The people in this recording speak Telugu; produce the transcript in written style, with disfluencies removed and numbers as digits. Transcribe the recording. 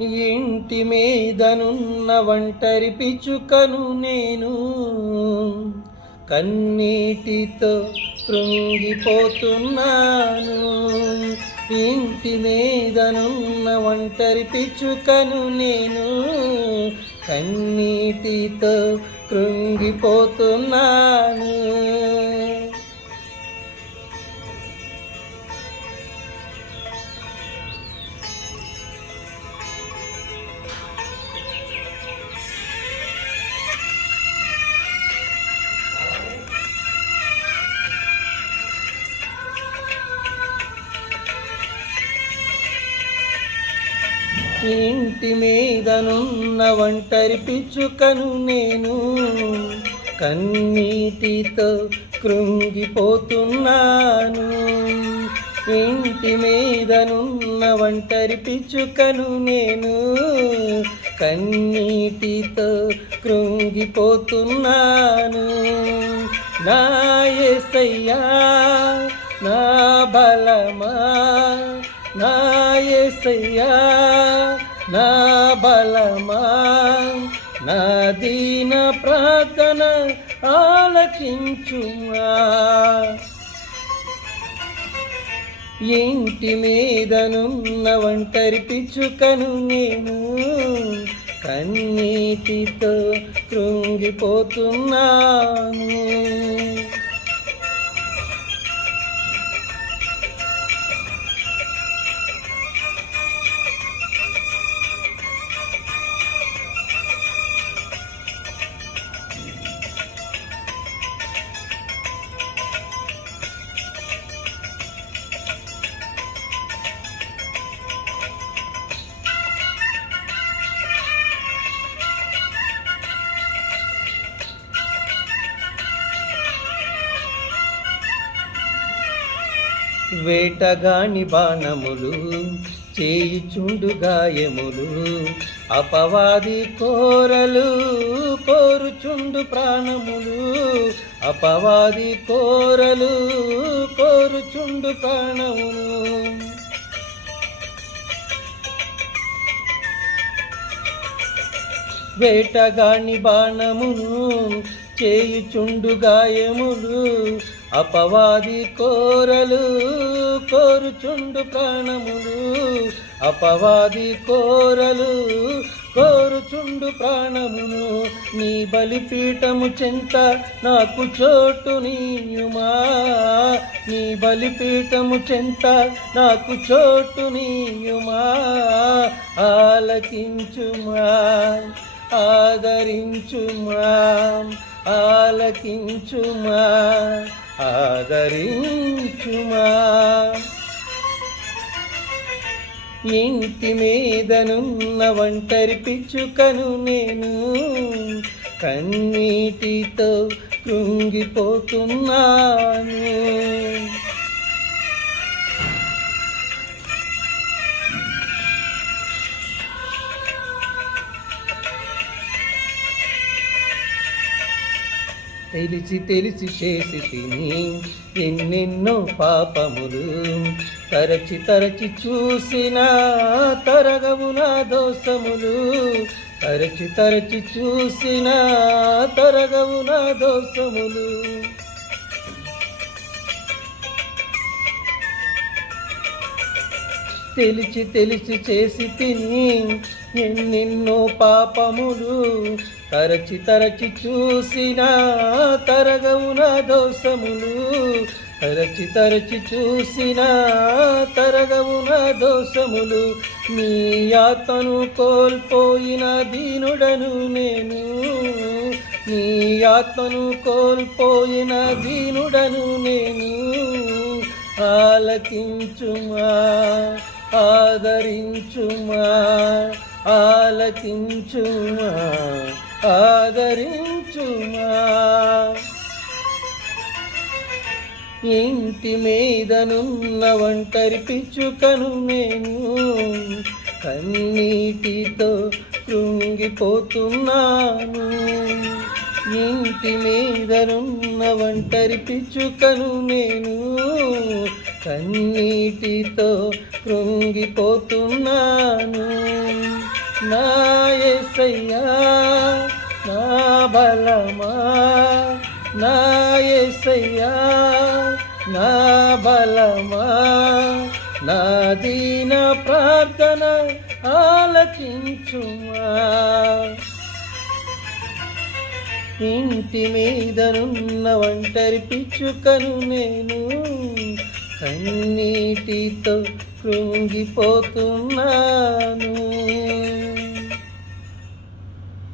ఇంటి మీదనున్న ఒంటరి పిచ్చుకను నేను, కన్నీటితో కృంగిపోతున్నాను. ఇంటి మీదనున్న ఒంటరి పిచ్చుకను నేను, కన్నీటితో కృంగిపోతున్నాను. ఇంటి మీదనున్న ఒంటరి పిచ్చుకను నేను, కన్నీటితో కృంగిపోతున్నాను. ఇంటి మీదనున్న ఒంటరి పిచ్చుకను నేను, కన్నీటితో కృంగిపోతున్నాను. నా యేసయ్యా నా బలమా, నా యేసయ్యా నా బలమా, నా దీన ప్రార్థన ఆలకించుమా. ఇంటి మీదనున్న ఒంటరి పిచ్చుకను నేను, కన్నీటితో కృంగిపోతున్నాను. వేటగాని బాణములు చేయుచుండు గాయములు, అపవాది కోరలు కోరుచుండు ప్రాణములు, అపవాది కోరలు కోరుచుండు ప్రాణములు. వేటగాని బాణమును చేయుచుండు గాయములు, అపవాది కోరలు కోరుచుండు ప్రాణములు, అపవాది కోరలు కోరుచుండు ప్రాణమును. నీ బలిపీఠము చెంత నాకు చోటు నీయుమా, నీ బలిపీఠము చెంత నాకు చోటు నీయుమా. ఆలకించుమా ఆదరించుమా, ఆలకించుమా ఆదరించుమా. ఇంటి మీదనున్న ఒంటరి పిచ్చుకను నేను, కన్నీటితో కృంగిపోతున్నాను. తెలిసి తెలిసి చేసి తిని ఎన్నెన్నో పాపములు, తరచి తరచి చూసినా తరగవు నా దోషములు, తరచి తరచి చూసినా తరగవు నా దోషములు. తెలిసి తెలిసి చేసి తిని ఎన్నెన్నో పాపములు, తరచి తరచి చూసినా తరగవు నా దోషములు, తరచి తరచి చూసినా తరగవు నా దోషములు. నీ ఆత్మను కోల్పోయిన దీనుడను నేను, నీ ఆత్మను కోల్పోయిన దీనుడను నేను. ఆలకించుమా ఆదరించుమా, ఆలకించుమా ఆదరించుమా. ఇంటి మీదనున్న ఒంటరి పిచ్చుకను నేను, కన్నీటితో కృంగిపోతున్నాను. ఇంటి మీదనున్న ఒంటరి పిచ్చుకను నేను, కన్నీటితో కృంగిపోతున్నాను. నా యేసయ్యా నా బలమా, నా యేసయ్యా నా బలమా, నా దీన ప్రార్థన ఆలకించుమా. ఇంటి మీదనున్న ఒంటరి పిచ్చుకను నేను, కన్నీటితో కృంగిపోతున్నాను.